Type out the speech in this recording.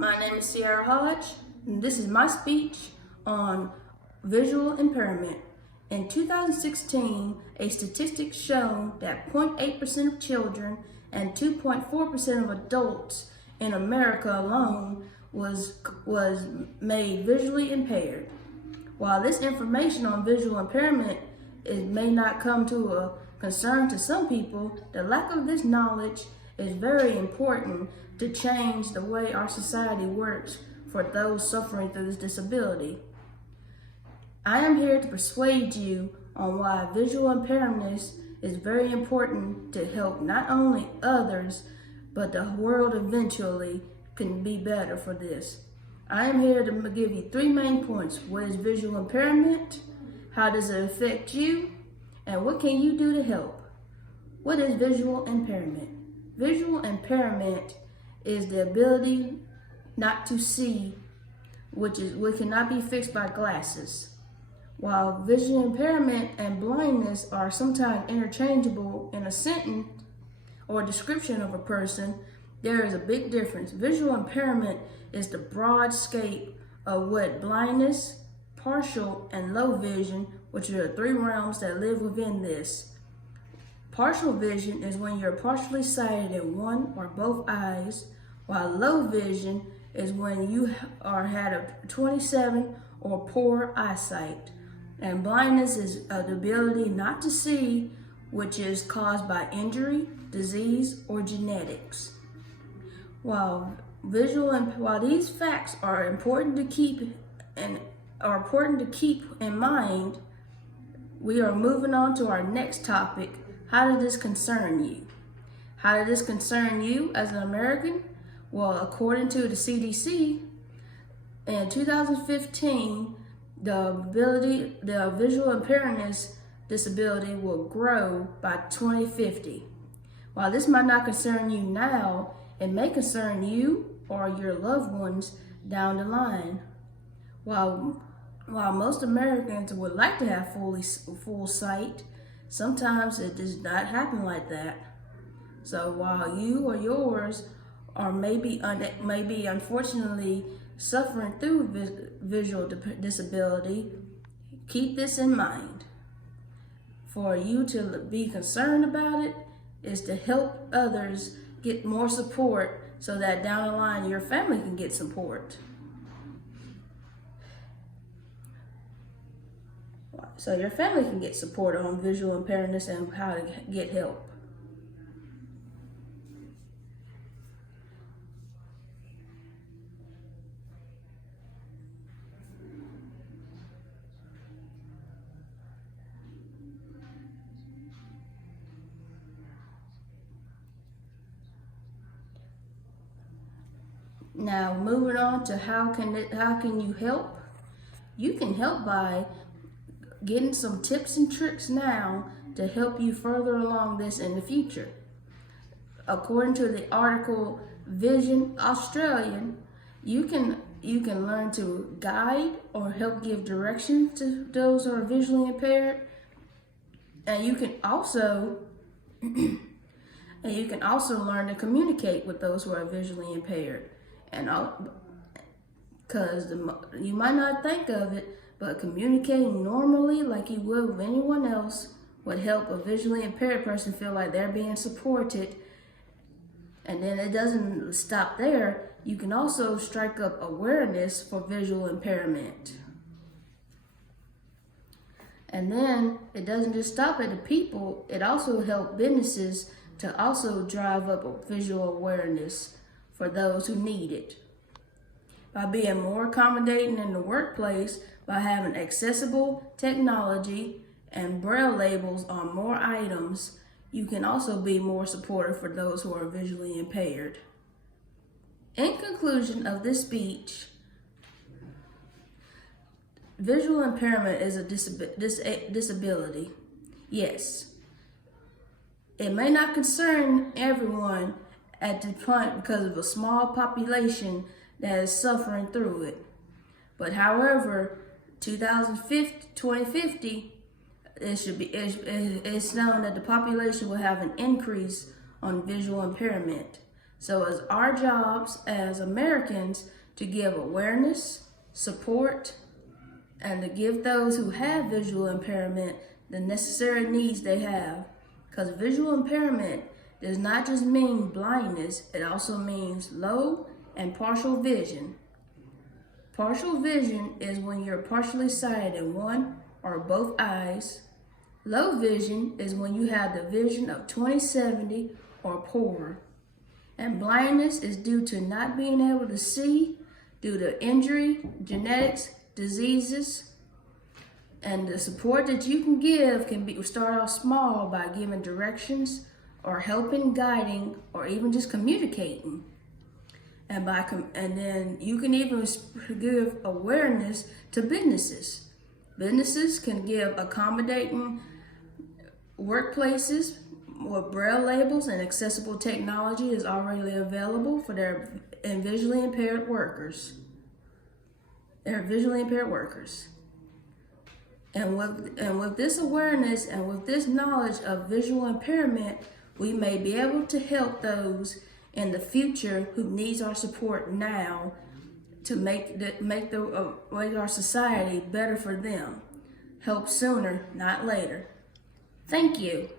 My name is Sierra Hodge, and this is my speech on visual impairment. In 2016, a statistic showed that 0.8% of children and 2.4% of adults in America alone was made visually impaired. While this information on visual impairment may not come to a concern to some people, the lack of this knowledge is very important to change the way our society works for those suffering through this disability. I am here to persuade you on why visual impairment is very important to help not only others, but the world eventually can be better for this. I am here to give you 3 main points. What is visual impairment? How does it affect you? And what can you do to help? What is visual impairment? Visual impairment is the ability not to see, which cannot be fixed by glasses. While vision impairment and blindness are sometimes interchangeable in a sentence or description of a person, there is a big difference. Visual impairment is the broad scape of what blindness, partial, and low vision, which are the 3 realms that live within this. Partial vision is when you're partially sighted in one or both eyes, while low vision is when you had a 27 or poor eyesight. And blindness is the ability not to see, which is caused by injury, disease, or genetics. While these facts are important to keep in mind, we are moving on to our next topic. How does this concern you? How does this concern you as an American? Well, according to the CDC, in 2015, the visual impairment disability will grow by 2050. While this might not concern you now, it may concern you or your loved ones down the line. While most Americans would like to have full sight, sometimes it does not happen like that. So while you or yours are maybe unfortunately suffering through visual disability, keep this in mind. For you to be concerned about it is to help others get more support so that down the line your family can get support. So your family can get support on visual impairments and how to get help. Now, moving on to how can you help? You can help by getting some tips and tricks now to help you further along this in the future. According to the article Vision Australian, you can learn to guide or help give direction to those who are visually impaired, and you can also learn to communicate with those who are visually impaired. And because you might not think of it, but communicating normally like you would with anyone else would help a visually impaired person feel like they're being supported. And then it doesn't stop there. You can also strike up awareness for visual impairment. And then it doesn't just stop at the people, it also helps businesses to also drive up visual awareness for those who need it. By being more accommodating in the workplace, by having accessible technology and braille labels on more items, you can also be more supportive for those who are visually impaired. In conclusion of this speech, visual impairment is a disability. Yes, it may not concern everyone at the point because of a small population that is suffering through it. But however, 2050, it's known that the population will have an increase on visual impairment. So it's our jobs as Americans to give awareness, support, and to give those who have visual impairment the necessary needs they have. Because visual impairment does not just mean blindness, it also means low and partial vision. Partial vision is when you're partially sighted in one or both eyes. Low vision is when you have the vision of 20/70 or poorer. And blindness is due to not being able to see due to injury, genetics, diseases. And the support that you can give can be start off small by giving directions or helping, guiding, or even just communicating. And then you can even give awareness to businesses. Businesses can give accommodating workplaces with braille labels and accessible technology is already available for their visually impaired workers. They're visually impaired workers. And with this awareness and with this knowledge of visual impairment, we may be able to help those in the future who needs our support now to make our society better for them. Help sooner, not later. Thank you.